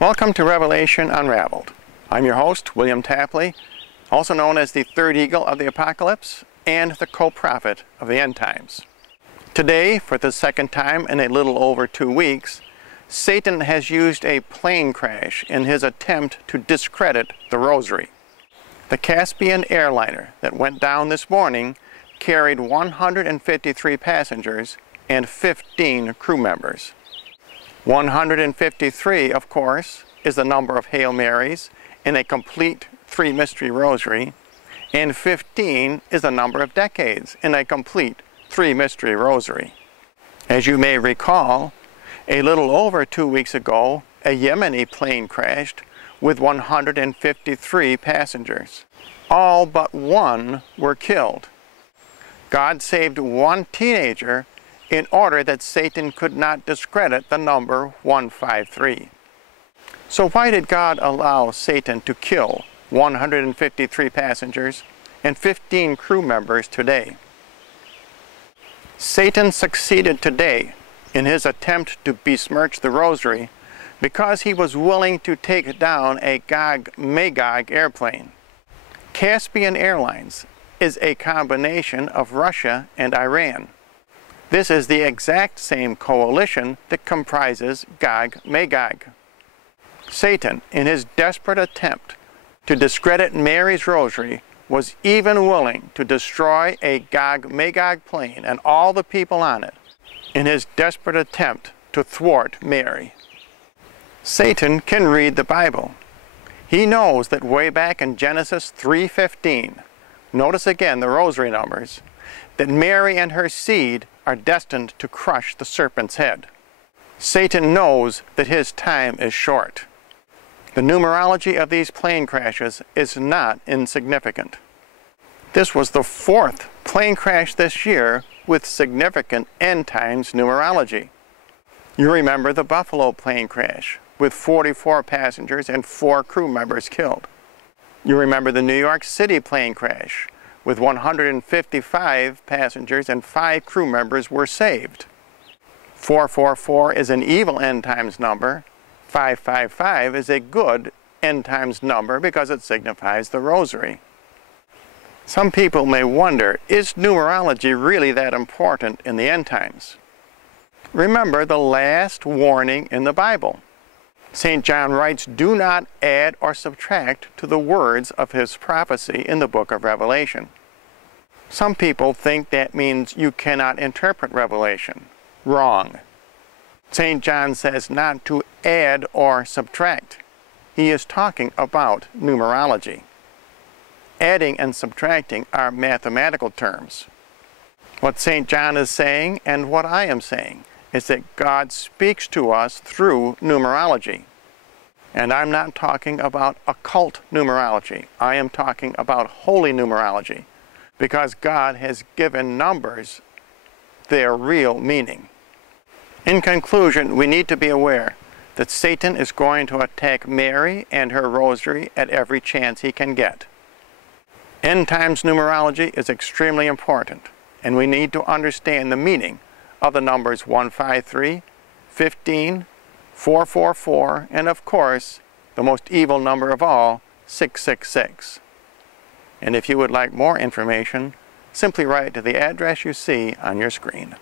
Welcome to Revelation Unraveled. I'm your host, William Tapley, also known as the third eagle of the apocalypse and the co-prophet of the end times. Today, for the second time in a little over 2 weeks, Satan has used a plane crash in his attempt to discredit the Rosary. The Caspian airliner that went down this morning carried 153 passengers and 15 crew members. 153, of course, is the number of Hail Marys in a complete 3-mystery rosary, and 15 is the number of decades in a complete 3-mystery rosary. As you may recall, a little over 2 weeks ago, a Yemeni plane crashed with 153 passengers. All but one were killed. God saved one teenager in order that Satan could not discredit the number 153. So why did God allow Satan to kill 153 passengers and 15 crew members today? Satan succeeded today in his attempt to besmirch the Rosary because he was willing to take down a Gog-Magog airplane. Caspian Airlines is a combination of Russia and Iran. This is the exact same coalition that comprises Gog-Magog. Satan, in his desperate attempt to discredit Mary's Rosary, was even willing to destroy a Gog-Magog plane and all the people on it in his desperate attempt to thwart Mary. Satan can read the Bible. He knows that way back in Genesis 3:15, notice again the rosary numbers, that Mary and her seed are destined to crush the serpent's head. Satan knows that his time is short. The numerology of these plane crashes is not insignificant. This was the 4th plane crash this year with significant end times numerology. You remember the Buffalo plane crash with 44 passengers and 4 crew members killed. You remember the New York City plane crash with 155 passengers and 5 crew members were saved. 444 is an evil end times number. 555 is a good end times number because it signifies the Rosary. Some people may wonder, is numerology really that important in the end times? Remember the last warning in the Bible. St. John writes, "Do not add or subtract to the words of his prophecy in the book of Revelation." Some people think that means you cannot interpret Revelation. Wrong. St. John says not to add or subtract. He is talking about numerology. Adding and subtracting are mathematical terms. What St. John is saying and what I am saying is that God speaks to us through numerology. And I'm not talking about occult numerology. I am talking about holy numerology, because God has given numbers their real meaning. In conclusion, we need to be aware that Satan is going to attack Mary and her Rosary at every chance he can get. End times numerology is extremely important, and we need to understand the meaning of the numbers 153, 15, 444, and of course, the most evil number of all, 666. And if you would like more information, simply write to the address you see on your screen.